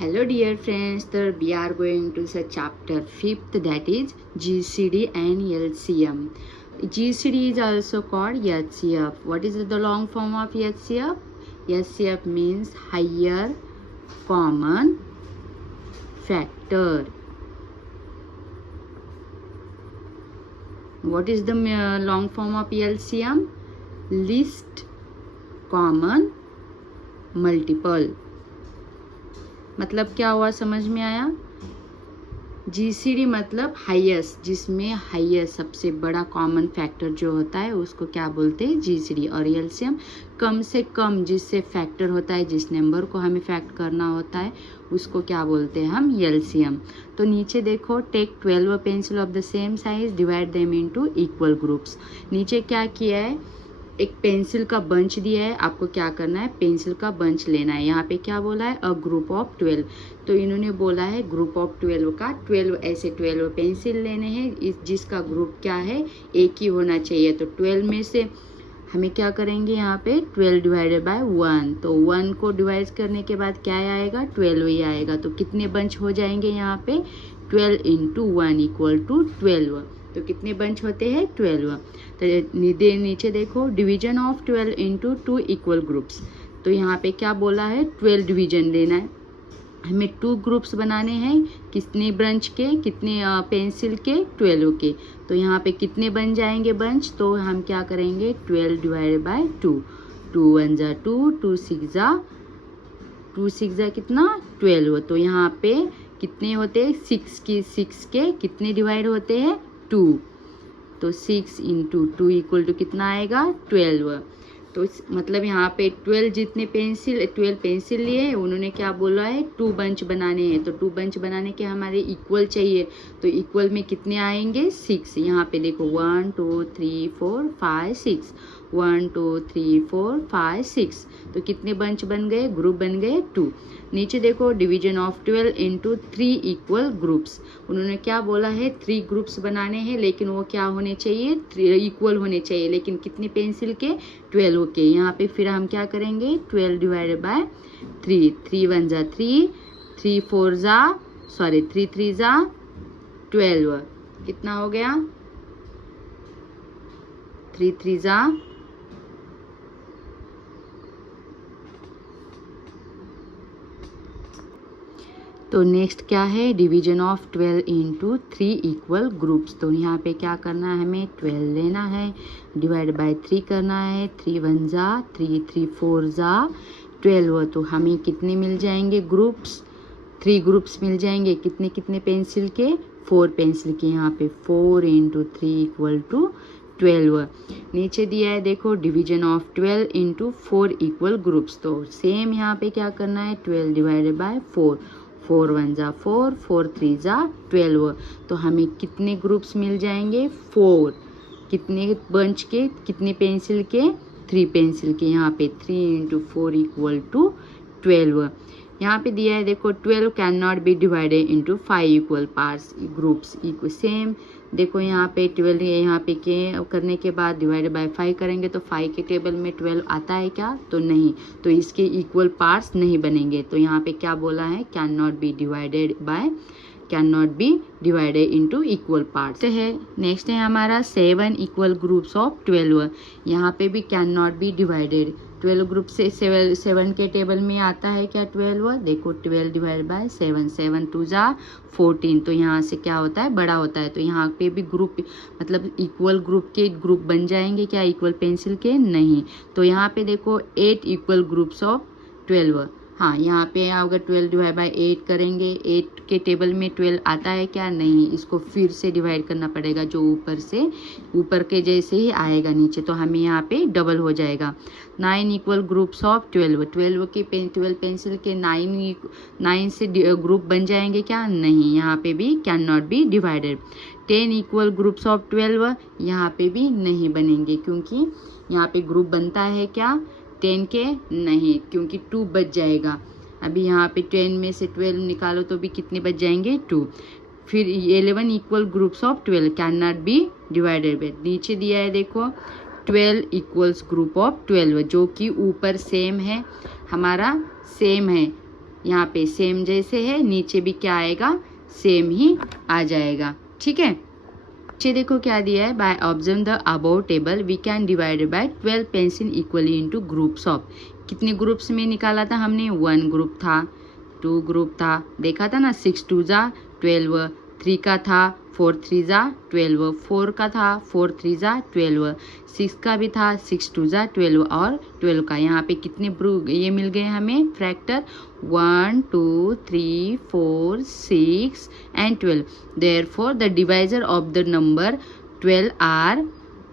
Hello dear friends, so we are going to the chapter 5th, that is GCD and LCM. GCD is also called HCF. What is the long form of HCF? HCF means higher common factor. What is the long form of LCM? Least common multiple. मतलब क्या हुआ, समझ में आया? GCD मतलब highest, जिसमें highest सबसे बड़ा कॉमन फैक्टर जो होता है उसको क्या बोलते हैं? जीसीडी। और एलसीएम कम से कम जिससे फैक्टर होता है, जिस नंबर को हमें फैक्ट करना होता है उसको क्या बोलते हैं हम? एलसीएम। तो नीचे देखो, take 12 pencil of the same size, divide them into equal groups. नीचे क्या किया है, एक पेंसिल का बंच दिया है, आपको क्या करना है? पेंसिल का बंच लेना है। यहाँ पे क्या बोला है? A group of 12। तो इन्होंने बोला है ग्रुप ऑफ 12 का 12 ऐसे 12 पेंसिल लेने हैं जिसका ग्रुप क्या है? एक ही होना चाहिए। तो 12 में से हमें क्या करेंगे? यहाँ पे 12 डिवाइडेड बाय 1। तो 1 को डिवाइड करने के बाद क्या आएगा? 12 ही आएगा। तो कितने बंच हो जाएंगे यहाँ पे? 12 इंटू 1 इक्वल टू 12। तो कितने बंच होते हैं? 12। तो नीचे देखो, division of 12 into 2 equal groups. तो यहाँ पे क्या बोला है? 12 डिवीजन लेना है हमें, 2 ग्रुप्स बनाने हैं। कितने ब्रंच के? कितने पेंसिल के? 12 के। तो यहाँ पे कितने बन जाएंगे बंच? तो हम क्या करेंगे? 12 डिवाइडेड बाय 2। 2 1 जा 2, 2 6 जा कितना? 12। तो यहाँ पे कितने होते हैं? 6 के कितने डिवाइड होते हैं? 2। तो 6 इंटू 2 इक्वल टू कितना आएगा? 12। तो मतलब यहाँ पे 12 पेंसिल लिए, उन्होंने क्या बोला है? 2 बंच बनाने हैं। तो 2 बंच बनाने के हमारे इक्वल चाहिए। तो इक्वल में कितने आएंगे? 6। यहाँ पे देखो 1 2 3 4 5 6, 1 2 3 4 5 6। तो कितने बंच बन गए? ग्रुप बन गए 2। नीचे देखो, division of 12 into 3 equal groups. उन्होंने क्या बोला है? 3 ग्रुप्स बनाने हैं, लेकिन वो क्या होने चाहिए? इक्वल होने चाहिए। लेकिन कितने पेंसिल के? 12 के। यहाँ पे फिर हम क्या करेंगे? 12 डिवाइडेड बाय 3। 3 1 जा 3, 3 3 जा 12। कितना हो गया? 3 3 जा। तो नेक्स्ट क्या है? Division of 12 into 3 equal groups. तो यहाँ पे क्या करना है? हमें 12 लेना है, डिवाइड बाय 3 करना है। 3 1 जा 3, 3 4 जा 12। तो हमें कितने मिल जाएंगे ग्रुप्स? 3 ग्रुप्स मिल जाएंगे। कितने कितने पेंसिल के? 4 पेंसिल के। यहाँ पे 4 इंटू 3 इक्वल टू 12। नीचे दिया है देखो, division of 12 into 4 equal groups. तो सेम यहाँ पे क्या करना है? 12 डिवाइडेड बाय 4। 4 1 जा 4, 4 3 जा 12। तो हमें कितने ग्रुप्स मिल जाएंगे? 4। कितने बंच के? कितने पेंसिल के? 3 पेंसिल के। यहाँ पे 3 इंटू 4 इक्वल टू 12। यहाँ पे दिया है देखो, 12 can not be divided into 5 equal parts groups. Equal same देखो, यहाँ पे 12 है, यहाँ पे के करने के बाद डिवाइडेड बाय 5 करेंगे तो 5 के टेबल में 12 आता है क्या? तो नहीं। तो इसके इक्वल पार्ट्स नहीं बनेंगे। तो यहाँ पे क्या बोला है? Can not be divided into equal parts है। नेक्स्ट है हमारा 7 इक्वल ग्रुप्स ऑफ 12। यहाँ पे भी can not be divided. 12 group से 7 के टेबल में आता है क्या? 12। देखो 12 डिवाइड बाय 7, 7 2 जा 14। तो यहाँ से क्या होता है? बड़ा होता है। तो यहाँ पे भी ग्रुप मतलब इक्वल ग्रुप के ग्रुप बन जाएंगे क्या? इक्वल पेंसिल के? नहीं। तो यहाँ पे देखो 8 इक्वल ग्रुप्स ऑफ 12। हाँ, यहाँ पे अगर 12 डिवाइड बाय 8 करेंगे, 8 के टेबल में 12 आता है क्या? नहीं। इसको फिर से डिवाइड करना पड़ेगा, जो ऊपर के जैसे ही आएगा नीचे। तो हमें यहाँ पे डबल हो जाएगा। 9 इक्वल ग्रुप्स ऑफ 12। 12 पेंसिल के 9 से ग्रुप बन जाएंगे क्या? नहीं। यहाँ पे भी can not be divided. 10 equal groups of 12। यहाँ पे भी नहीं बनेंगे, क्योंकि यहाँ पे ग्रुप बनता है क्या? 10 के? नहीं, क्योंकि 2 बच जाएगा। अभी यहाँ पे 10 में से 12 निकालो तो भी कितने बच जाएंगे? 2। फिर 11 equal groups of 12 can not be divided bye. नीचे दिया है देखो, 12 इक्वल्स ग्रुप ऑफ 12, जो कि ऊपर सेम है, हमारा सेम है। यहाँ पे सेम जैसे है, नीचे भी क्या आएगा, सेम ही आ जाएगा। ठीक है, नीचे देखो क्या दिया है, by observe the above table we can divide by 12 pencil equally into groups of. कितने ग्रुप्स में निकाला था हमने, 1 ग्रुप था, 2 ग्रुप था, देखा था ना, 6 2 जा 12, 3 का था, 4 3 जा 12, 4 का था, 4 3 जा 12, 6 का भी था, 6 2 जा 12 और 12 का। यहाँ पे कितने ये मिल गए हमें factor, 1 2 3 4 6 and 12। Therefore the divisor of the number 12 are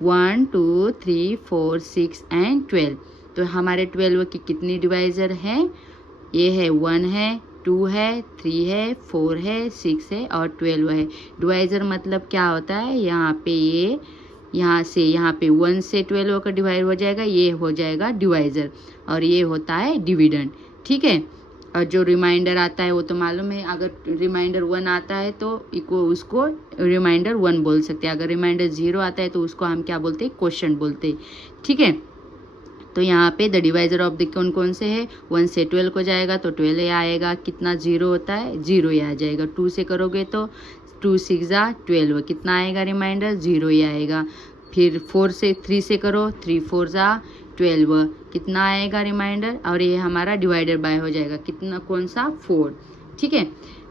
1 2 3 4 6 and 12। तो हमारे 12 के कितने डिवाइजर हैं, ये है 1 है, 2 है, 3 है, 4 है, 6 है और 12 है। डिवाइजर मतलब क्या होता है, यहाँ पे ये यहाँ से यहाँ पे 1 से 12 का डिवाइड हो जाएगा, ये हो जाएगा डिवाइजर और ये होता है डिविडेंड। ठीक है, और जो रिमाइंडर आता है वो तो मालूम है, अगर रिमाइंडर 1 आता है तो उसको रिमाइंडर 1 बोल सकते हैं, अगर रिमाइंडर 0 आता है तो उसको हम क्या बोलते हैं, क्वोशंट बोलते हैं। ठीक है, तो यहाँ पे द डिवाइजर ऑफ द कौन कौन से है, 1 से 12 को जाएगा तो 12 ही आएगा, कितना 0 होता है, 0 ही आ जाएगा। 2 से करोगे तो 2 6 जा 12, कितना आएगा रिमाइंडर, 0 ही आएगा। फिर 4 से 3 से करो, 3 4 जा 12, कितना आएगा रिमाइंडर, और ये हमारा डिवाइडर बाय हो जाएगा, कितना, कौन सा, 4। ठीक है,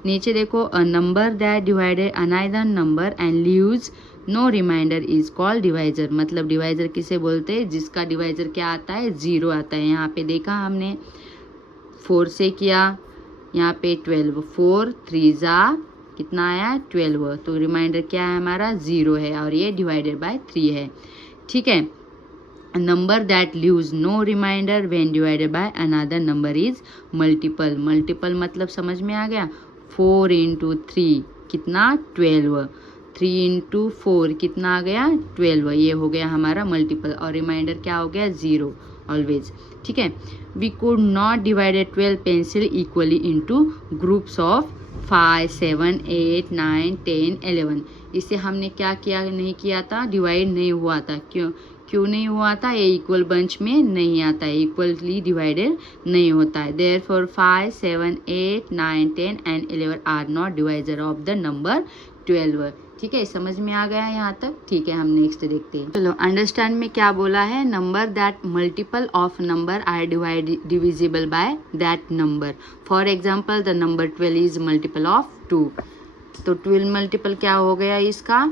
नीचे देखो, a number that divided another number and leaves no remainder is called divisor. मतलब डिवाइजर किसे बोलते हैं, जिसका डिवाइजर क्या आता है, 0 आता है। यहाँ पे देखा हमने 4 से किया, यहाँ पे 12, 4 3 जा कितना आया, 12, तो रिमाइंडर क्या है हमारा, 0 है और ये डिवाइडेड बाय 3 है। ठीक है, number that leaves no remainder when divided by another number is multiple. Multiple मतलब समझ में आ गया, 4 × 3 कितना, 12, 3 × 4 कितना आ गया, 12, ये हो गया हमारा मल्टीपल और रिमाइंडर क्या हो गया, 0 ऑलवेज। ठीक है, we could not divided 12 pencil equally into groups of 5 7 8 9 10 11। इसे हमने क्या किया, नहीं किया था, डिवाइड नहीं हुआ था। क्यों नहीं हुआ था, ये इक्वल बंच में नहीं आता है, इक्वली डिवाइडेड नहीं होता है। Therefore 5 7 8 9 10 and 11 are not divisor of the number 12। ठीक है, समझ में आ गया यहाँ तक। ठीक है, हम नेक्स्ट देखते हैं। चलो, अंडरस्टैंड में क्या बोला है, number that multiple of number are divisible by that number. For example the number 12 is multiple of 2। तो 12 मल्टीपल क्या हो गया इसका,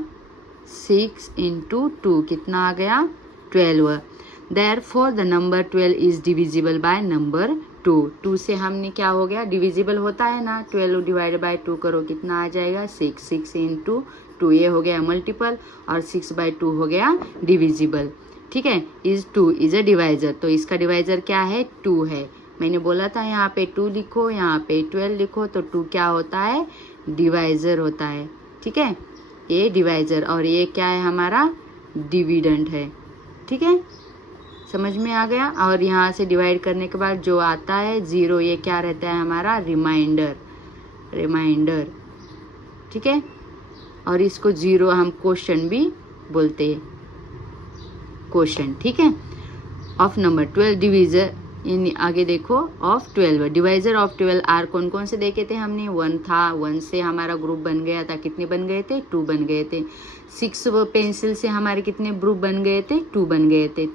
6 × 2 कितना आ गया, 12। Therefore the number 12 is divisible by number 2। 2 से हमने क्या हो गया, डिविजिबल होता है ना, 12 डिवाइड बाय 2 करो, कितना आ जाएगा, 6 6 × 2, ये हो गया मल्टीपल और 6/2 हो गया डिविजिबल। ठीक है, इज 2 इज अ डिवाइजर, तो इसका डिवाइजर क्या है, 2 है। मैंने बोला था यहाँ पे 2 लिखो, यहाँ पे 12 लिखो, तो 2 क्या होता है, डिवाइजर होता है। ठीक है, ये डिवाइजर और ये क्या है हमारा, डिविडेंड है। ठीक है, समझ में आ गया। और यहाँ से डिवाइड करने के बाद जो आता है 0, ये क्या रहता है हमारा, रिमाइंडर। ठीक है, और इसको 0 हम क्वोशंट भी बोलते हैं, क्वोशंट। ठीक है, ऑफ नंबर 12 डिविजर, आगे देखो, ऑफ 12 डिवाइजर ऑफ 12 आर कौन कौन से देखे थे हमने, 1 था, 1 से हमारा ग्रुप बन गया था, कितने बन गए थे, 2 बन गए थे। 6 पेंसिल से हमारे कितने ग्रुप बन गए थे, 2 बन गए थे।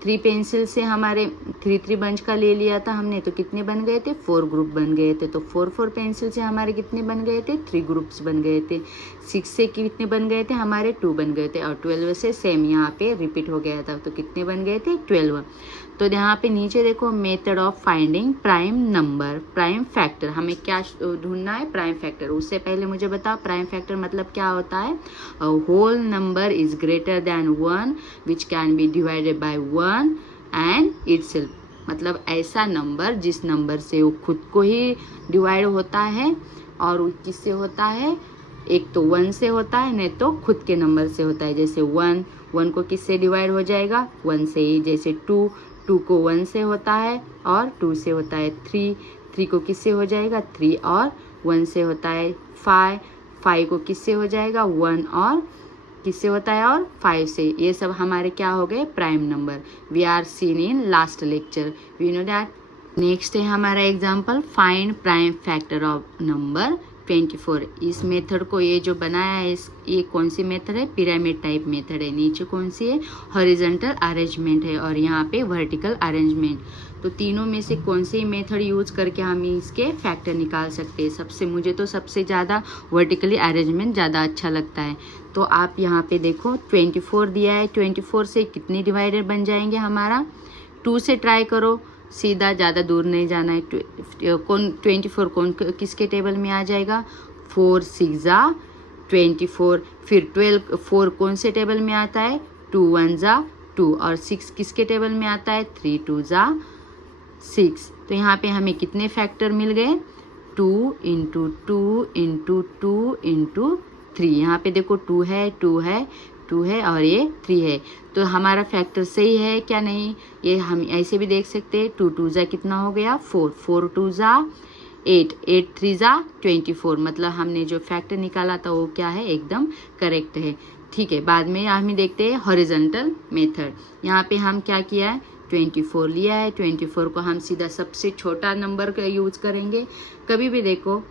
3 पेंसिल से हमारे 3 बंच का ले लिया था हमने, तो कितने बन गए थे, 4 ग्रुप बन गए थे। तो 4 पेंसिल से हमारे कितने बन गए थे, 3 ग्रुप्स बन गए थे। 6 से कितने बन गए थे हमारे, 2 बन गए थे। और 12 से सेम यहाँ पे रिपीट हो गया था, तो कितने बन गए थे, 12। तो यहाँ पे नीचे देखो, method of finding prime number, prime factor. हमें क्या ढूंढना है, प्राइम फैक्टर। उससे पहले मुझे बताओ प्राइम फैक्टर मतलब क्या होता है, a whole number is greater than 1 which can be divided by 1 and itself. मतलब ऐसा नंबर जिस नंबर से वो खुद को ही डिवाइड होता है, और वो किससे होता है, एक तो 1 से होता है, नहीं तो खुद के नंबर से होता है। जैसे 1 को किससे डिवाइड हो जाएगा, 1 से ही। जैसे 2 को 1 से होता है और 2 से होता है। 3 को किससे हो जाएगा, 3 और 1 से होता है। 5 को किससे हो जाएगा, 1 और किससे होता है, और 5 से। ये सब हमारे क्या हो गए, prime number. We are seen in last lecture. We know that next है हमारा example, find prime factor of number 24। इस मेथड को ये जो बनाया है ये कौन सी मेथड है, पिरामिड टाइप मेथड है। नीचे कौन सी है, हॉरिजॉन्टल अरेंजमेंट है और यहाँ पे वर्टिकल अरेंजमेंट। तो तीनों में से कौन सी मेथड यूज करके हम इसके फैक्टर निकाल सकते हैं। मुझे तो सबसे ज़्यादा वर्टिकली अरेंजमेंट ज़्यादा अच्छा लगता है। तो आप यहाँ पे देखो 24 दिया है, 24 से कितनी डिवाइडर बन जाएंगे हमारा, 2 से ट्राई करो, सीधा, ज़्यादा दूर नहीं जाना है। 24 किसके टेबल में आ जाएगा, 4 6 जा 24। फिर 12 4 कौन से टेबल में आता है, 2 1 जा 2 और 6 किसके टेबल में आता है, 3 2 जा 6। तो यहाँ पे हमें कितने फैक्टर मिल गए, 2 इंटू 2 इंटू 2 इंटू 3। यहाँ पे देखो 2 है 2 है 2 है और ये 3 है। तो हमारा फैक्टर सही है क्या नहीं, ये हम ऐसे भी देख सकते हैं। 2 2 जा कितना हो गया, 4 4 2 जा 8 8 3 जा 24। मतलब हमने जो फैक्टर निकाला था वो क्या है, एकदम करेक्ट है। ठीक है, बाद में हम देखते हैं हॉरिजॉन्टल मेथड। यहाँ पे हम क्या किया है, 24 लिया है, 24 को हम सीधा सबसे छोटा नंबर का यूज करेंगे। कभी भी देखो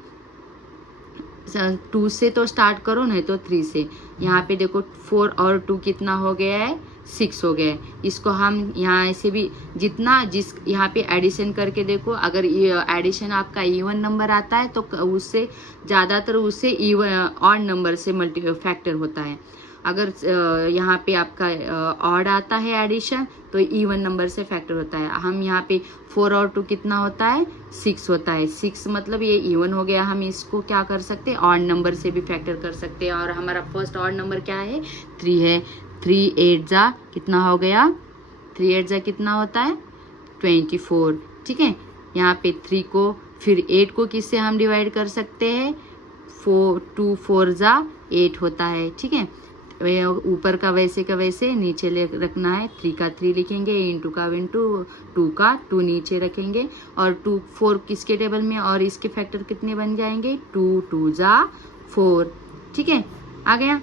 2 से तो स्टार्ट करो, नहीं तो 3 से। यहाँ पे देखो 4 और 2 कितना हो गया है, 6 हो गया है। इसको हम यहाँ ऐसे भी जितना जिस यहाँ पे एडिशन करके देखो, अगर एडिशन आपका इवन नंबर आता है तो उससे ज़्यादातर उससे इवन ऑड नंबर से फैक्टर होता है। अगर यहाँ पे आपका ऑड आता है एडिशन तो इवन नंबर से फैक्टर होता है। हम यहाँ पे 4 और 2 कितना होता है, 6 होता है। 6 मतलब ये इवन हो गया। हम इसको क्या कर सकते हैं, ऑड नंबर से भी फैक्टर कर सकते हैं। और हमारा फर्स्ट ऑड नंबर क्या है, 3 है। 3 8 जा कितना हो गया, 3 8 जा कितना होता है, 24। ठीक है, यहाँ पे 3 को फिर 8 को किससे हम डिवाइड कर सकते हैं, 2 4 जा 8 होता है। ठीक है, ऊपर का वैसे का वैसे नीचे रखना है। 3 का 3 लिखेंगे, इंटू का इंटू, 2 का 2 नीचे रखेंगे और 2 4 किसके टेबल में, और इसके फैक्टर कितने बन जाएंगे, 2 2 जा 4। ठीक है, आ गया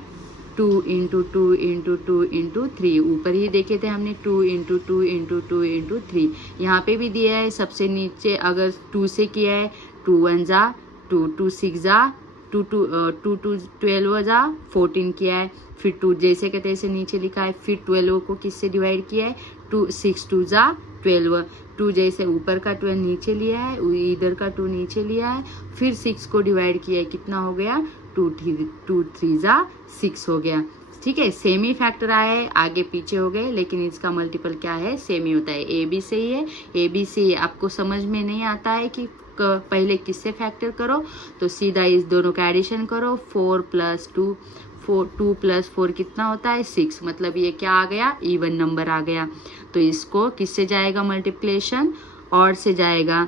2 इंटू 2 इंटू 2 इंटू 3। ऊपर ही देखे थे हमने 2 इंटू 2 इंटू 2 इंटू 3। यहाँ पे भी दिया है सबसे नीचे, अगर 2 से किया है, 2 1 जा 2 2 6 जा 2 2 12 जा 14 किया है। फिर 2 जैसे के तैसे नीचे लिखा है। फिर 12 को किससे डिवाइड किया है, 2 6 2 जा 12। 2 जैसे ऊपर का 12 नीचे लिया है, इधर का 2 नीचे लिया है। फिर 6 को डिवाइड किया है, कितना हो गया, 2 3 जा 6 हो गया। ठीक है, सेम ही फैक्टर आया है, आगे पीछे हो गए, लेकिन इसका मल्टीपल क्या है, सेम ही होता है। ए बी सही है, ए बी सी। आपको समझ में नहीं आता है कि पहले किससे फैक्टर करो, तो सीधा इस दोनों का एडिशन करो। 4 प्लस 2 2 प्लस 4 कितना होता है, 6। मतलब ये क्या आ गया, इवन नंबर आ गया। तो इसको किससे जाएगा मल्टीप्लिकेशन, ऑड से जाएगा।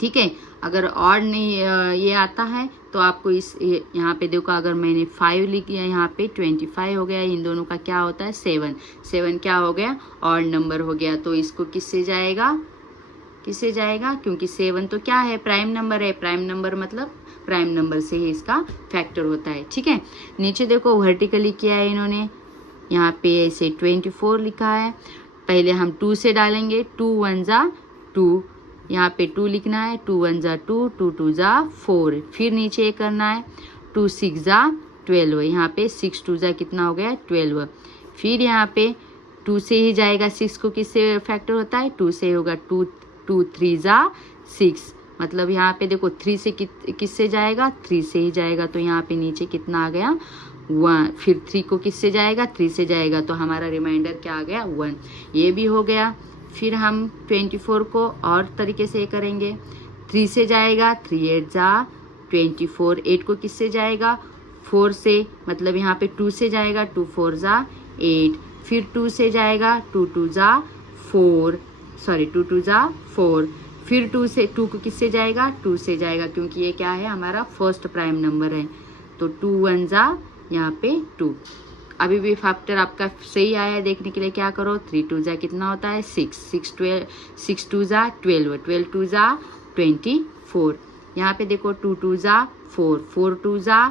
ठीक है, अगर ऑड नहीं ये आता है तो आपको इस यहाँ पे देखो, अगर मैंने 5 लिख दिया, यहाँ पे 25 हो गया। इन दोनों का क्या होता है, 7 7 क्या हो गया, ऑड नंबर हो गया। तो इसको किससे जाएगा, किससे जाएगा, क्योंकि 7 तो क्या है, प्राइम नंबर है। प्राइम नंबर मतलब प्राइम नंबर से ही इसका फैक्टर होता है। ठीक है, नीचे देखो वर्टिकली किया है इन्होंने, यहाँ पे ऐसे 24 लिखा है। पहले हम 2 से डालेंगे, 2 1 जा 2, यहाँ पे 2 लिखना है, 2 1 जा 2 2 2 जा 4। फिर नीचे ये करना है, 2 6 जा 12। यहाँ पे 6 2 जा कितना हो गया, 12। फिर यहाँ पे 2 से ही जाएगा, 6 को किससे फैक्टर होता है, 2 से होगा, 2 2 3 जा 6। मतलब यहाँ पे देखो 3 से किससे जाएगा, 3 से ही जाएगा। तो यहाँ पे नीचे कितना आ गया, 1। फिर 3 को किससे जाएगा, 3 से जाएगा। तो हमारा रिमाइंडर क्या आ गया, 1। ये भी हो गया। फिर हम 24 को और तरीके से करेंगे। 3 से जाएगा, 3 8 जा 24। 8 को किससे जाएगा, 4 से। मतलब यहाँ पे 2 से जाएगा, 2 4 जा 8। फिर 2 से जाएगा, 2 2 जा 4, सॉरी 2 2 जा 4। फिर 2 को किससे जाएगा, 2 से जाएगा, क्योंकि ये क्या है, हमारा फर्स्ट प्राइम नंबर है। तो 2 1 जा यहाँ पे 2। अभी भी फैक्टर आपका सही आया है, देखने के लिए क्या करो, 3 2 जा कितना होता है, 6 6 2 जा 12 12 2 जा 24। यहाँ पे देखो 2 2 जा 4 4 2 जा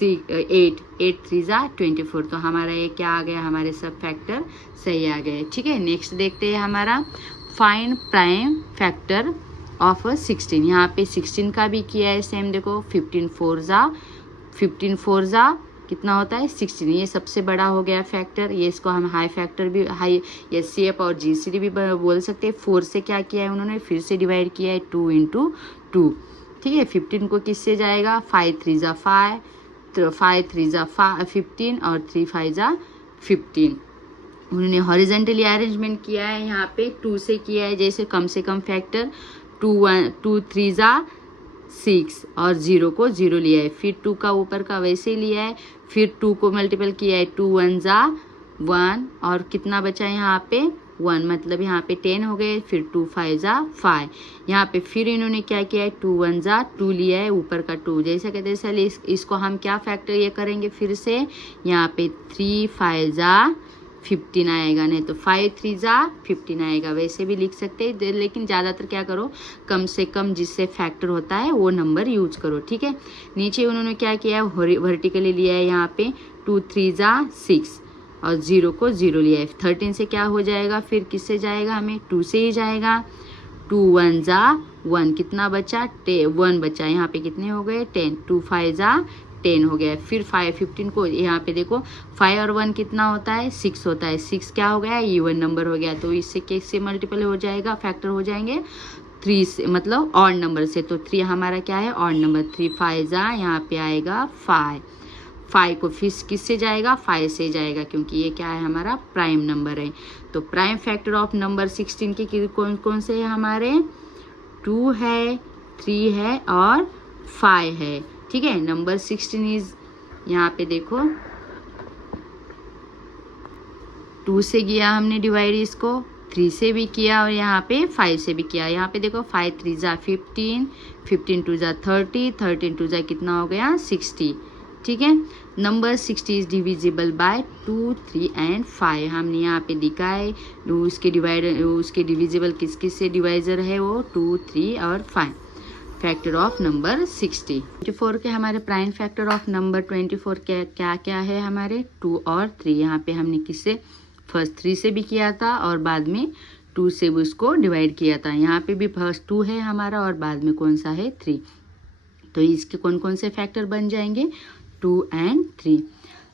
8 8 3 जा 24। तो हमारा ये क्या आ गया, हमारे सब फैक्टर सही आ गए। ठीक है, नेक्स्ट देखते हैं हमारा फाइंड प्राइम फैक्टर ऑफ 16। यहाँ पे 16 का भी किया है सेम, देखो 15 4 जा कितना होता है 16। ये सबसे बड़ा हो गया फैक्टर, ये इसको हम हाई फैक्टर भी, हाई एचसीएफ और जीसीडी भी बोल सकते हैं। 4 से क्या किया है उन्होंने, फिर से डिवाइड किया है 2 × 2, ठीक है। 15 को किससे जाएगा, 5 3 जा 5, 5 3 जा 15 और 3 5 जा 15। उन्होंने हॉरिजेंटली अरेंजमेंट किया है, यहाँ पे 2 से किया है, जैसे कम से कम फैक्टर 2 3 जा 6 और 0 को 0 लिया है, फिर 2 का ऊपर का वैसे ही लिया है, फिर 2 को मल्टीपल किया है, 2 1 जा 1 और कितना बचा है यहाँ पे 1, मतलब यहाँ पे 10 हो गए, फिर 2 5 जा 5। यहाँ पे फिर इन्होंने क्या किया है, 2 1 जा 2 लिया है, ऊपर का 2 जैसा कहते हैं। चलिए इसको हम क्या फैक्टर ये करेंगे फिर से, यहाँ पे 3 5 जा 15 आएगा, नहीं तो 5 3 जा 15 आएगा, वैसे भी लिख सकते हैं। लेकिन ज़्यादातर क्या करो, कम से कम जिससे फैक्टर होता है वो नंबर यूज करो, ठीक है। नीचे उन्होंने क्या किया है, वर्टिकली लिया है, यहाँ पे 2 3 जा 6 और 0 को 0 लिया है। 13 से क्या हो जाएगा, फिर किससे जाएगा, हमें 2 से ही जाएगा। 2 1 जा 1, कितना बचा 1 बचा, यहाँ पे कितने हो गए 10, 2 5 जा 10 हो गया। फिर 5 15 को यहाँ पे देखो 5 और 1 कितना होता है 6 होता है, 6 क्या हो गया इवन नंबर हो गया, तो इससे कैसे मल्टीपल हो जाएगा, फैक्टर हो जाएंगे 3 से, मतलब ऑड नंबर से। तो 3 हमारा क्या है ऑड नंबर, 3 5 जा यहाँ पे आएगा 5 को फिर किससे जाएगा 5 से जाएगा, क्योंकि ये क्या है हमारा प्राइम नंबर है। तो प्राइम फैक्टर ऑफ नंबर 16 के कौन कौन से है हमारे, 2 है, 3 है और 5 है, ठीक है। नंबर 16 इज, यहाँ पे देखो 2 से किया हमने डिवाइड, इसको 3 से भी किया और यहाँ पे 5 से भी किया। यहाँ पे देखो 5 3 जा 15, 15 2 जा 30, 13 2 जा कितना हो गया 60, ठीक है। Number 60 is divisible by 2 3 and 5, हमने यहाँ पे लिखा है। उसके डिविजिबल किस किस से डिवाइजर है वो 2 3 और 5। Factor of number 60। 24 के हमारे प्राइम फैक्टर ऑफ नंबर 24 क्या क्या है हमारे 2 और 3। यहाँ पे हमने किससे फर्स्ट 3 से भी किया था और बाद में 2 से भी उसको डिवाइड किया था। यहाँ पे भी फर्स्ट 2 है हमारा और बाद में कौन सा है 3। तो इसके कौन कौन से फैक्टर बन जाएंगे 2 and 3।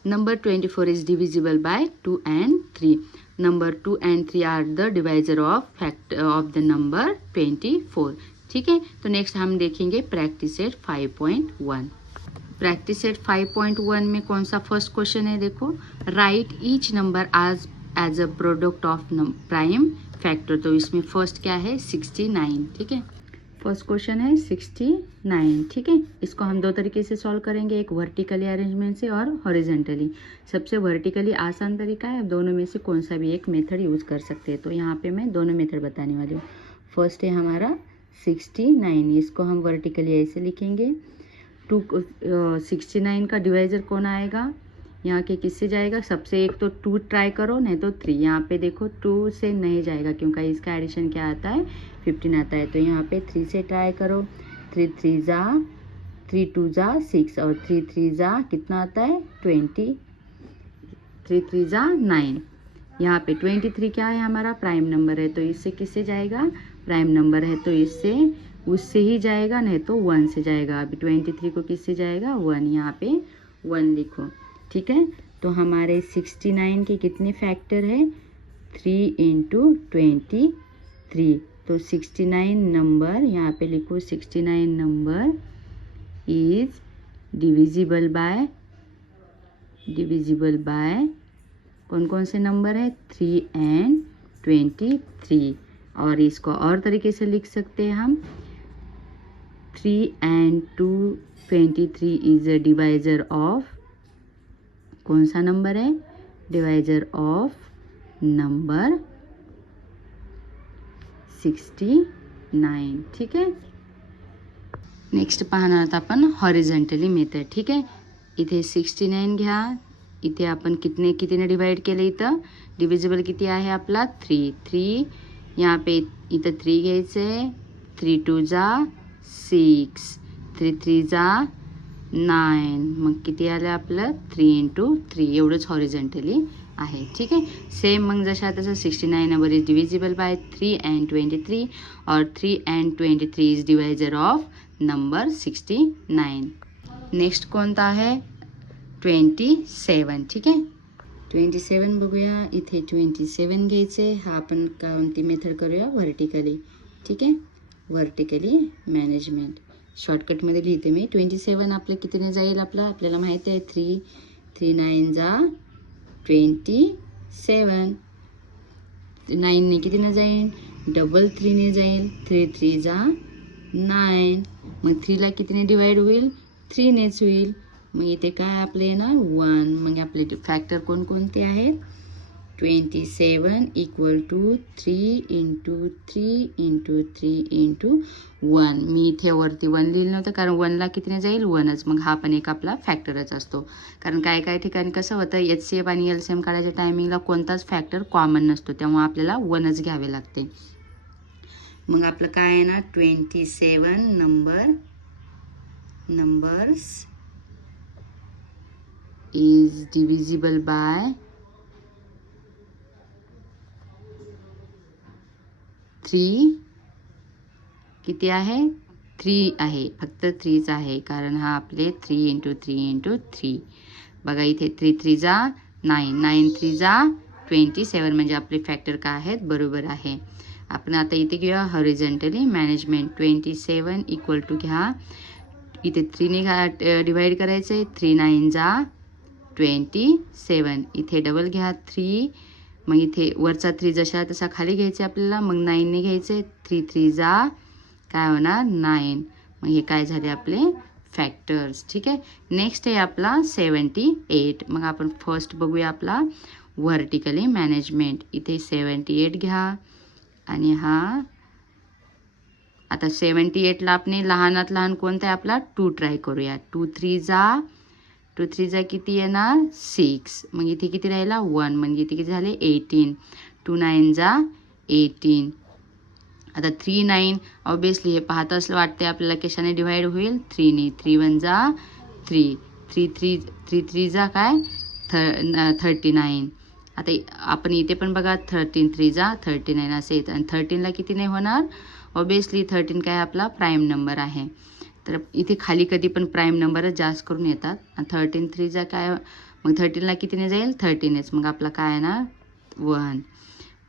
Number 24 is divisible by 2 and 3। Number 2 and 3 are the divisor of factor of the number 24, ठीक है। तो नेक्स्ट हम देखेंगे प्रैक्टिस सेट 5.1। प्रैक्टिस सेट 5.1 में कौन सा फर्स्ट क्वेश्चन है, देखो write each number as a product of prime factor. तो इसमें फर्स्ट क्या है 69, ठीक है। फर्स्ट क्वेश्चन है 69, ठीक है। इसको हम दो तरीके से सॉल्व करेंगे, एक वर्टिकली अरेंजमेंट से और हॉरिजेंटली। सबसे वर्टिकली आसान तरीका है, दोनों में से कौन सा भी एक मेथड यूज कर सकते हैं। तो यहाँ पे मैं दोनों मेथड बताने वाली हूँ। फर्स्ट है हमारा 69, इसको हम वर्टिकली ऐसे लिखेंगे। 69 का डिवाइजर कौन आएगा, यहाँ के किससे जाएगा, सबसे एक तो 2 ट्राई करो, नहीं तो 3। यहाँ पे देखो 2 से नहीं जाएगा क्योंकि इसका एडिशन क्या आता है 15 आता है। तो यहाँ पे 3 से ट्राई करो, 3 3 जा 3 2 जा 6 और 3 3 जा कितना आता है 20, 3 3 जा 9। यहाँ पे 23 क्या है हमारा प्राइम नंबर है, तो इससे किससे जाएगा, प्राइम नंबर है तो इससे उससे ही जाएगा, नहीं तो 1 से जाएगा। अभी 23 को किससे जाएगा 1, यहाँ पे 1 लिखो, ठीक है। तो हमारे 69 के कितने फैक्टर है 3 × 23। तो 69 नंबर यहाँ पे लिखो, 69 नंबर इज डिविजिबल बाय कौन कौन से नंबर है 3 and 23। और इसको और तरीके से लिख सकते हैं हम, 3 and 2 23 is a divisor of कौन सा नंबर है, डिवाइजर ऑफ नंबर 69, ठीक है। नेक्स्ट पाहणार आहोत आपण हॉरिझॉन्टली मेथड, ठीक आहे। इथे 69 घ्या, इथे आपण कितीने डिवाइड केलं, इथं डिविजिबल किती आहे आपला 3। यहाँ पे इथं 3 घ्यायचं आहे, 3 2 जा 6, 3 3 जा 9, मग किती आलं आपलं 3 × 3, एवढंच हॉरिझॉन्टली आहे. ठीक आहे. सेम मग जशा तसं 69 number is divisible by 3 and 23 और 3 and 23 is divisor of number 69. Next कोणता आहे 27. ठीक आहे. 27 बघूया. इथे 27 घ्यायचे. हा आपण कोणती मेथड करूया व्हर्टिकली. ठीक आहे. व्हर्टिकली मॅनेजमेंट शॉर्टकटमध्ये लिहिते मी. 27 आपलं कितीने जाईल आपल्याला माहिती आहे 3 9 जा 27. 9ने कितीने जाईल डबल 3ने जाईल 3 जा 9. मग 3ला कितीने डिवाइड होईल 3नेच होईल. मग इथे काय आपले ना 1. मग आपले फॅक्टर कोणकोणते आहेत 27 equal to 3 into 3 into 3 into 1. मी इथे वरती 1 लिहिलं नव्हतं कारण 1ला कितीने जाईल 1च. मग हा पण एक आपला फॅक्टरच असतो. कारण काय काय ठिकाणी कसं होतं HCF आणि LCM काढायच्या टायमिंगला कोणताच फॅक्टर कॉमन नसतो, त्यामुळे आपल्याला 1च घ्यावे लागते. मग आपलं काय आहे ना 27 नंबर्स इज डिव्हिजिबल बाय 3. किती आहे 3 आहे. फक्त 3च आहे कारण हा आपले 3 इंटू 3 इंटू 3. बघा इथे 3 जा 9 9 3 जा 27 म्हणजे आपले फॅक्टर काय आहेत बरोबर आहे. आपण आता इथे घेऊया हॉरिझॉन्टली मॅनेजमेंट. 27 इक्वल टू घ्या इथे 3ने डिवाइड करायचे 3 9 जा 27. इथे डबल घ्या 3. मग इथे वरचा 3 जशा तसा खाली घ्यायचे आपल्याला. मग 9ने घ्यायचे 3 जा काय होणार 9. मग हे काय झाले आपले फॅक्टर्स. ठीक आहे. नेक्स्ट आहे आपला 78. मग आपण फर्स्ट बघूया आपला व्हर्टिकली मॅनेजमेंट. इथे 78 घ्या आणि हा आता 78ला आपण लहानात लहान कोणता आहे आपला 2 ट्राय करूया. 2 3 जा किती येणार 6. मग इथे किती राहिला 1. म्हणजे इथे किती झाले 18. 2 9 जा 18. आता 3 9 ऑब्वियसली हे पाहत असलं वाटते आपल्याला कशाने डिवाइड होईल 3ने. 3 1 जा 3. 3 जा काय 39. आता आपण इथे पण बघा 13 3 जा 39 असे येतं. आणि 13ला किती नाही होणार ऑब्वियसली 13 काय आपला प्राईम नंबर आहे. तर इथे खाली कधी पण प्राईम नंबरच जास्त करून येतात. आणि 13 3 जा काय मग 13ला कितीने जाईल 13नेच. मग आपला काय आहे ना 1.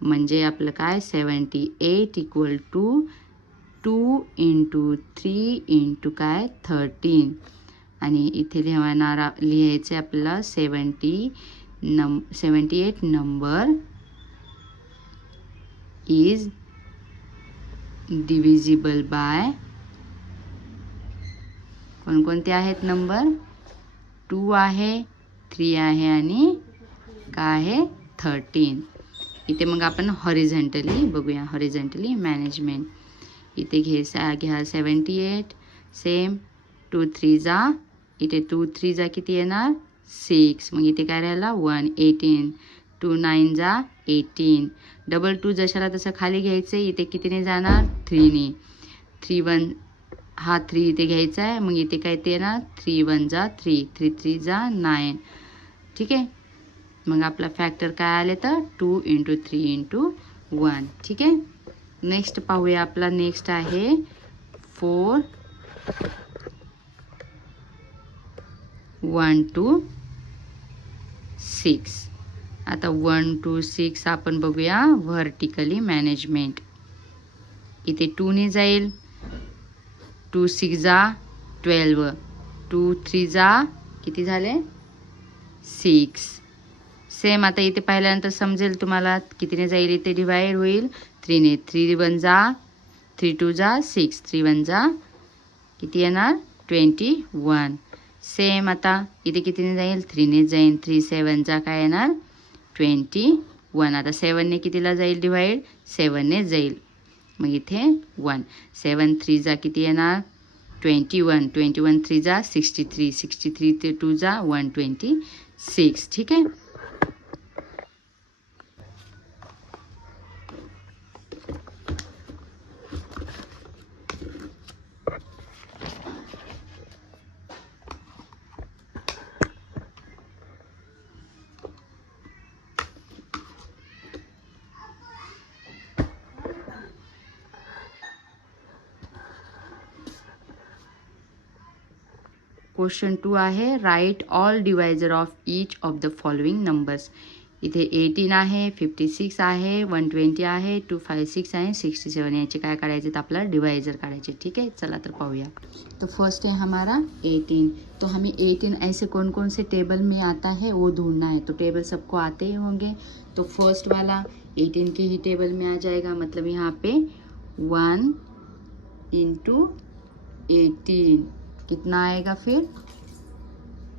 म्हणजे आपलं काय 78 इक्वल टू 2 इंटू 3 इंटू काय 13. आणि इथे लिहायचे आपल्याला 78 नंबर इज डिव्हिजिबल बाय कोणकोणते आहेत नंबर 2 आहे 3 आहे आणि काय आहे 13. इथे मग आपण हॉरिझॉन्टली बघूया हॉरिझॉन्टली मॅनेजमेंट. इथे घ्या 78 सेम 2 3 जा इथे 2 3 जा किती येणार 6. मग इथे काय राहिला 1 18. 2 9 जा 18. डबल 2 जशाला तसं खाली घ्यायचं. इथे कितीने जाणार 3ने. 3 1 हा 3 इथे घ्यायचा आहे. मग इथे काय ते येणार 3 1 जा 3. 3 3 जा 9. ठीक आहे. मग आपला फॅक्टर काय आले तर 2 इंटू 3 इंटू 1. ठीक आहे. नेक्स्ट पाहूया आपला नेक्स्ट आहे 4 1 to 6. आता 1 to 6 आपण बघूया व्हर्टिकली मॅनेजमेंट. इथे 2ने जाईल 2 6 जा 12. 2 3 जा किती झाले 6. सेम आता इथे पाहिल्यानंतर समजेल तुम्हाला कितीने जाईल. इथे डिवाइड होईल 3ने. 3 1 जा 3 2 जा 6. 3 1 जा किती येणार 21. सेम आता इथे कितीने जाईल 3ने जाईल. 3 7 जा काय येणार 21. आता 7ने कितीला जाईल डिवाइड 7ने जाईल. मग इथे 1. 7 3 जा किती येणार 21. 21 3 जा 63. 63 ते 2 जा 126. ठीक आहे. क्वेश्चन 2 आहे, write all divisor of each of the following numbers. इथे 18 आहे, 56 आहे, 120 आहे, 256 आहे, 67. याचे काय काढायचे, तर आपल्याला डिवाइजर काढायचे. ठीक है, चला तर पाऊया. तो फर्स्ट है हमारा 18. तो हमें 18 ऐसे कौन कौन से टेबल में आता है वो ढूंढना है. तो टेबल सबको आते ही होंगे. तो फर्स्ट वाला 18 के ही टेबल में आ जाएगा. मतलब यहाँ पे 1 इंटू 18 कितना आएगा, फिर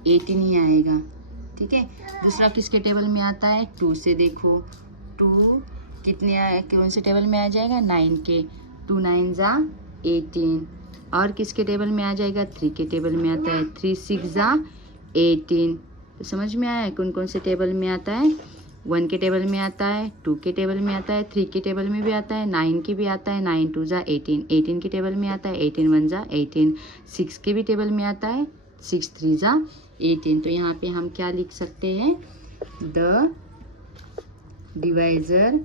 18 ही आएगा. ठीक है. दूसरा किसके टेबल में आता है, 2 से देखो. 2 कितने कौन से टेबल में आ जाएगा, 9 के. 2 9 जा 18. और किसके टेबल में आ जाएगा, 3 के टेबल में आता है. 3 6 जा 18. तो समझ में आया कौन कौन से टेबल में आता है. 1 के टेबल में आता है, 2 के टेबल में आता है, 3 के टेबल में भी आता है, 9 के भी आता है. 9 2 जा 18. 18 के टेबल में आता है, 18 1 जा 18. 6 के भी टेबल में आता है, 6 3 जा 18. तो यहाँ पे हम क्या लिख सकते हैं, द डिवाइजर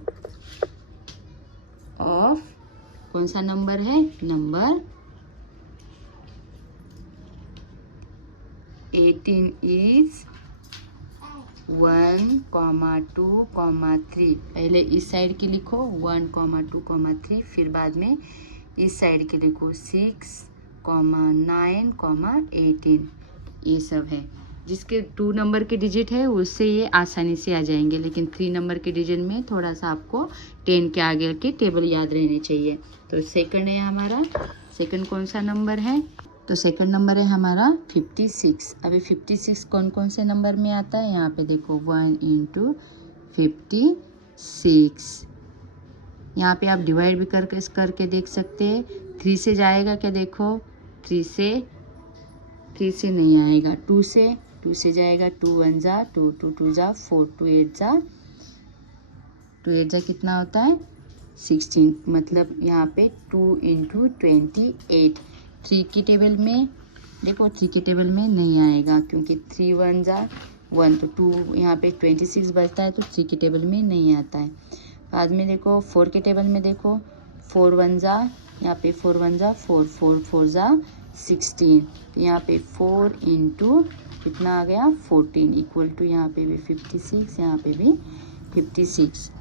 ऑफ कौन सा नंबर है, नंबर 18 इज 1, 2, 3. पहले इस साइड की लिखो 1, 2, 3. फिर बाद में इस साइड की लिखो 6, 9, 18. ये सब है. जिसके 2 नंबर के डिजिट है उससे ये आसानी से आ जाएंगे, लेकिन 3 नंबर के डिजिट में थोड़ा सा आपको 10 के आगे के टेबल याद रहने चाहिए. तो सेकंड है हमारा, सेकंड कौन सा नंबर है, तो सेकंड नंबर है हमारा 56. अभी 56 कौन कौन से नंबर में आता है, यहाँ पे देखो 1 इंटू 56. यहाँ पे आप डिवाइड भी करके देख सकते हैं. 3 से जाएगा क्या, देखो 3 से नहीं आएगा. 2 से जाएगा. 2 1 जा 2, 2 2 जा 4, 2 8 जा कितना होता है, 16. मतलब यहाँ पे 2 इंटू 28. 3 की टेबल में देखो, 3 के टेबल में नहीं आएगा क्योंकि 3 1 जा 1. तो 2 यहाँ पे 26 बचता है, तो 3 के टेबल में नहीं आता है. बाद में देखो 4 के टेबल में देखो 4 1 जा, यहाँ पे 4 1 जा 4, 4 4 जा 16. तो यहाँ पे 4 इंटू कितना आ गया, 14 इक्वल टू यहाँ पे भी 56, यहाँ पे भी 56.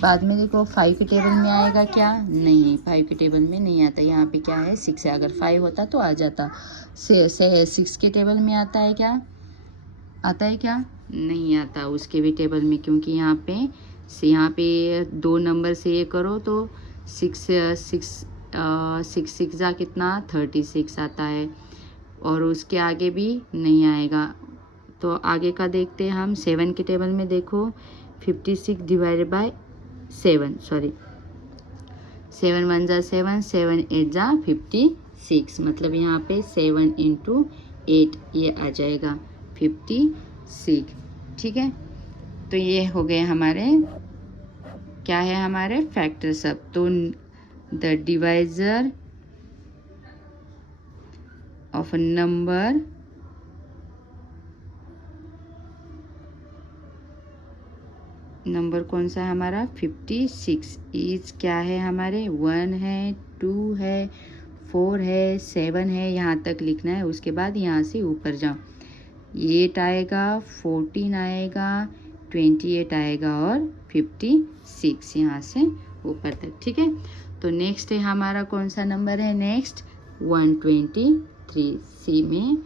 बाद में देखो 5 के टेबल में आएगा क्या, नहीं 5 के टेबल में नहीं आता. यहाँ पे क्या है 6 है. अगर 5 होता तो आ जाता. 6 के टेबल में आता है क्या, नहीं आता उसके भी टेबल में, क्योंकि यहाँ पे 2 नंबर से ये करो तो 6 6 जा कितना 36 आता है. और उसके आगे भी नहीं आएगा. तो आगे का देखते हैं हम. 7 के टेबल में देखो 56 डिवाइडेड बाय 7, 7 1 जा 7, 7 8 जा 56. मतलब यहाँ पे 7 इंटू 8 ये आ जाएगा 56. ठीक है. तो ये हो गए हमारे, क्या है हमारे फैक्टर सब. तो the divisor of a number कौन सा है हमारा, 56 इज क्या है हमारे, 1 है, 2 है, 4 है, 7 है. यहाँ तक लिखना है. उसके बाद यहाँ से ऊपर जाओ. 8 आएगा, 14 आएगा, 28 आएगा और 56 यहाँ से ऊपर तक. ठीक है. तो नेक्स्ट है हमारा कौन सा नंबर है, नेक्स्ट 123. सी में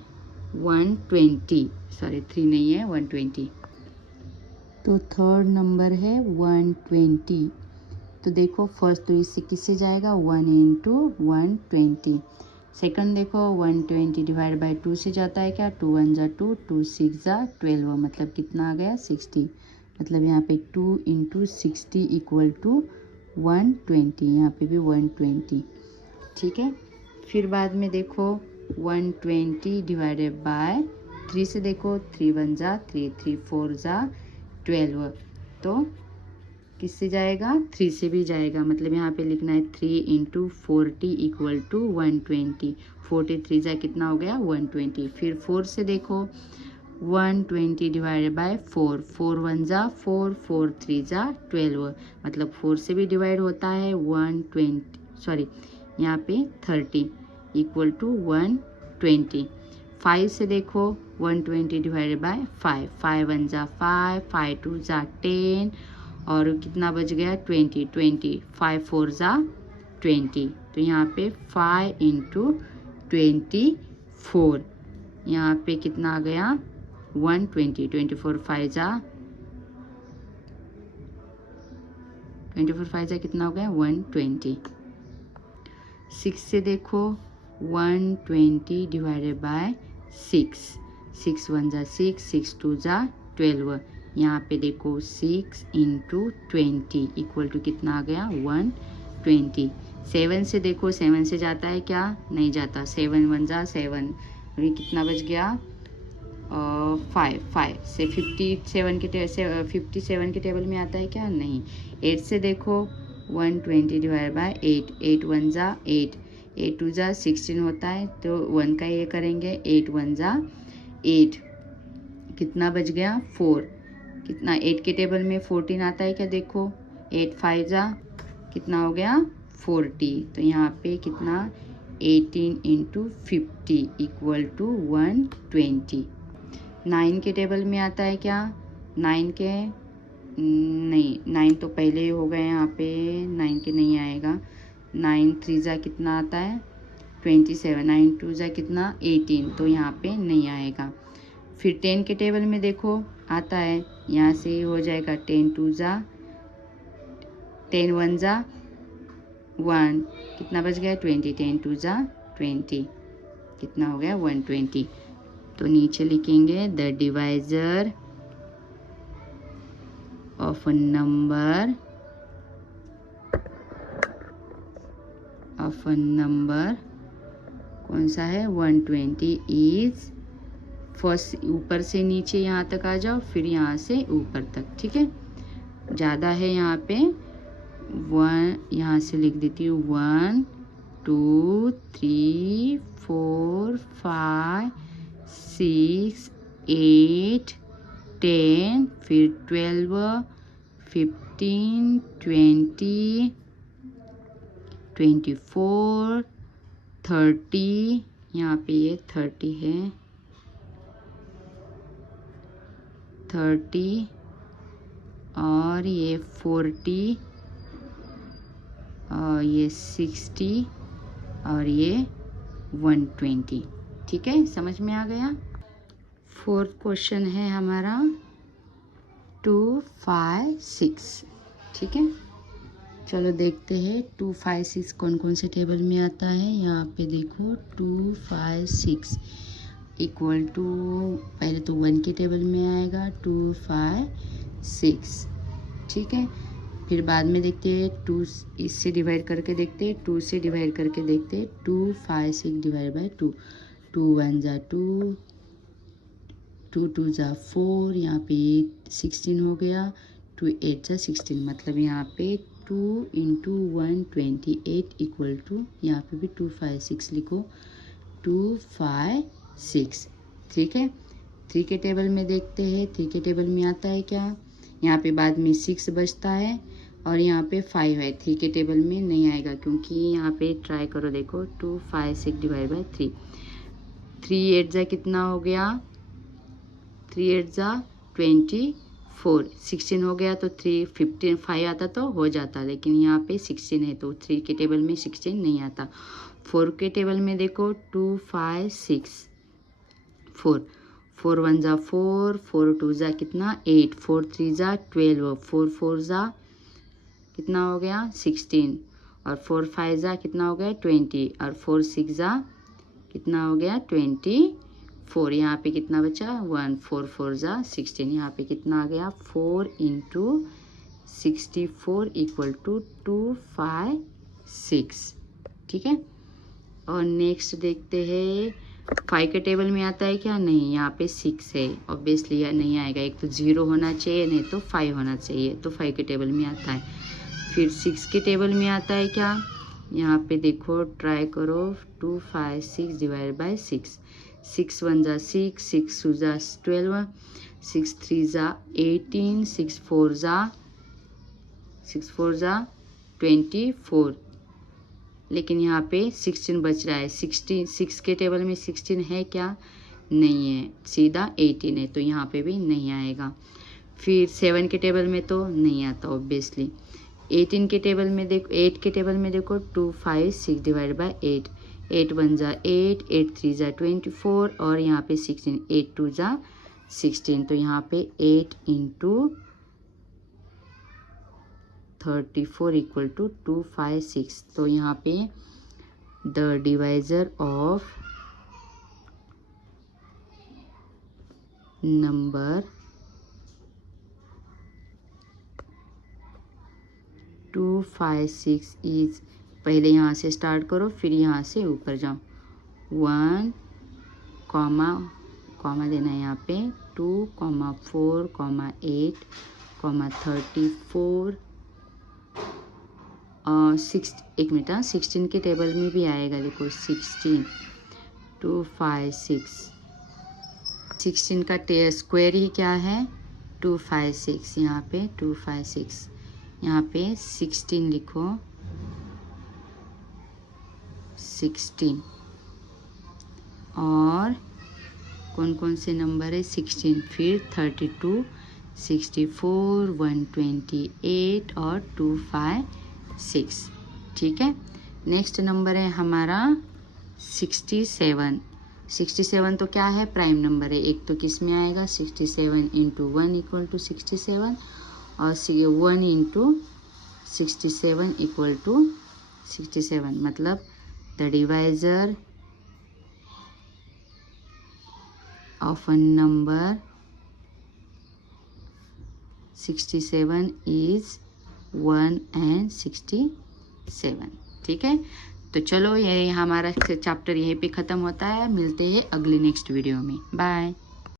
120, सॉरी 3 नहीं है 120. तो थर्ड नंबर है 120. तो देखो फर्स्ट तो इससे किससे जाएगा, 1 इंटू 120. सेकंड देखो 120 डिवाइड बाय 2 से जाता है क्या, 2 1 जा 2, 2 6 जा 12. मतलब कितना आ गया 60. मतलब यहाँ पे 2 इंटू 60 इक्वल टू 120. यहाँ पे भी 120. ठीक है. फिर बाद में देखो 120 डिवाइडेड बाय 3 से देखो 3 1 जा 3, 3 4 जा 12. तो किससे जाएगा, 3 से भी जाएगा. मतलब यहाँ पे लिखना है 3 इंटू 40 इक्वल टू 120. 43 जा कितना हो गया 120. फिर 4 से देखो 120 डिवाइडेड बाय 4, 4 1 जा 4, 4 3 जा 12. मतलब 4 से भी डिवाइड होता है 120, सॉरी यहाँ पे 30 इक्वल टू 120. 5 से देखो 120 डिवाइडेड बाय 5, 5 1 जा 5, 5 2 जा 10 और कितना बच गया 20, 5 4 जा 20। तो यहाँ पे 5 इंटू 24, यहाँ पे कितना आ गया 120, 24 5 जा कितना हो गया 120। 6 से देखो 120 डिवाइडेड बाय 6, 6 1 जा 6, 6 2 जा 12, यहाँ पे देखो 6 इंटू 20 इक्वल टू कितना आ गया 120। 7 से देखो 7 से जाता है क्या, नहीं जाता, 7 1 जा 7, अभी कितना बच गया 5 से 57 के टेबल में आता है क्या, नहीं। 8 से देखो 120 डिवाइड बाय 8, 8 1 जा 8, 8 2 जा 16 होता है, तो 1 का ये करेंगे, 8 1 जा 8, कितना बच गया 4, कितना 8 के टेबल में 14 आता है क्या, देखो 8 5 जा कितना हो गया 40, तो यहाँ पे कितना 18 इंटू 50 इक्वल टू 120। 9 के टेबल में आता है क्या, 9 के नहीं, 9 तो पहले ही हो गए, यहाँ पे 9 के नहीं आएगा। 9 3 जा कितना आता है 27, 9 2 जा कितना 18, तो यहाँ पे नहीं आएगा। फिर 10 के टेबल में देखो आता है, यहाँ से हो जाएगा 10 2 जा 10 1 जा 1, कितना बच गया 20, 10 2 जा 20, कितना हो गया 120। तो नीचे लिखेंगे the divisor of a number कौन सा है 120 इज, फर्स्ट ऊपर से नीचे यहाँ तक आ जाओ, फिर यहाँ से ऊपर तक, ठीक है। ज़्यादा है यहाँ पे 1, यहाँ से लिख देती हूँ 1 2 3 4 5 6 8 10, फिर 12 15 20 24 30, यहाँ पे ये 30 है, 30 और ये 40 और ये 60 और ये 120, ठीक है, समझ में आ गया। 4th क्वेश्चन है हमारा 2 5 6, ठीक है। चलो देखते हैं 2 5 6 कौन कौन से टेबल में आता है। यहाँ पे देखो 2 5 6 इक्वल टू, पहले तो 1 के टेबल में आएगा 2 5 6, ठीक है। फिर बाद में देखते हैं 2 इससे डिवाइड करके देखते हैं, 2 से डिवाइड करके देखते हैं, 2 5 6 डिवाइड बाय 2, 2 1 जा 2, 2 2 जा 4, यहाँ पे 16 हो गया, 2 8 जा 16, मतलब यहाँ पे 2 इंटू 128 इक्वल टू, यहाँ पे भी 2 5 6 लिखो, 2 5 6, ठीक है। 3 के टेबल में देखते हैं, 3 के टेबल में आता है क्या, यहाँ पे बाद में 6 बचता है और यहाँ पे 5 है, 3 के टेबल में नहीं आएगा, क्योंकि यहाँ पे ट्राई करो देखो 2 5 6 डिवाइड बाय 3, 3 8 जा कितना हो गया, 3 8 जा 24, 16 हो गया, तो 3 15 5 आता तो हो जाता, लेकिन यहाँ पे 16 है, तो 3 के टेबल में 16 नहीं आता। 4 के टेबल में देखो 2 5 6 4, 4 1 जा 4, 4 2 जा कितना 8, 4 3 जा 12, 4 4 जा कितना हो गया 16, और 4 5 जा कितना हो गया 20, और 4 6 जा कितना हो गया 24, यहाँ पे कितना बचा 1, 4 4 जा 16, यहाँ पे कितना आ गया 4 इंटू 64 इक्वल टू 2 5 6, ठीक है। और नेक्स्ट देखते हैं 5 के टेबल में आता है क्या, नहीं, यहाँ पे 6 है, ऑब्वियसली यह नहीं आएगा, एक तो 0 होना चाहिए, नहीं तो 5 होना चाहिए, तो 5 के टेबल में आता है। फिर 6 के टेबल में आता है क्या, यहाँ पे देखो ट्राई करो 2 5 6 डिवाइड बाय 6, 6 1 जा 6, 6 2 जा 12, 6 3 जा 18, 6 4 जा 24, लेकिन यहाँ पे 16 बच रहा है। 6 के टेबल में 16 है क्या, नहीं है, सीधा 18 है तो यहाँ पे भी नहीं आएगा। फिर 7 के टेबल में तो नहीं आता ऑब्वियसली। 18 के टेबल में देखो, 8 के टेबल में देखो 2 5 6 डिवाइड बाय 8, 8 1 जा 8, 8 3 जा 24 और यहाँ पे 16, 8 2 जा 16, तो यहाँ पे 8 इंटू 34 इक्वल टू 256। तो यहाँ पे the divisor of number 256 is, पहले यहाँ से स्टार्ट करो फिर यहाँ से ऊपर जाओ, 1 कॉमा कॉमा देना है यहाँ पे 2 4 8 34 और 6, एक मिनट, 16 के टेबल में भी आएगा, देखो 16 256, 16 का स्क्वायर ही क्या है 256, यहाँ पे 256, यहाँ पे 16 लिखो 16, और कौन कौन से नंबर है 16, फिर 32 64 128 और 256, ठीक है। नेक्स्ट नंबर है हमारा 67। 67 तो क्या है, प्राइम नंबर है, एक तो किस में आएगा 67 इंटू 1 इक्वल टू 67 और 1 इंटू 67 इक्वल टू 67, मतलब the divisor of a number 67 is 1 and 67, ठीक है। तो चलो ये हमारा चैप्टर यहीं पे ख़त्म होता है, मिलते हैं अगले नेक्स्ट वीडियो में, बाय।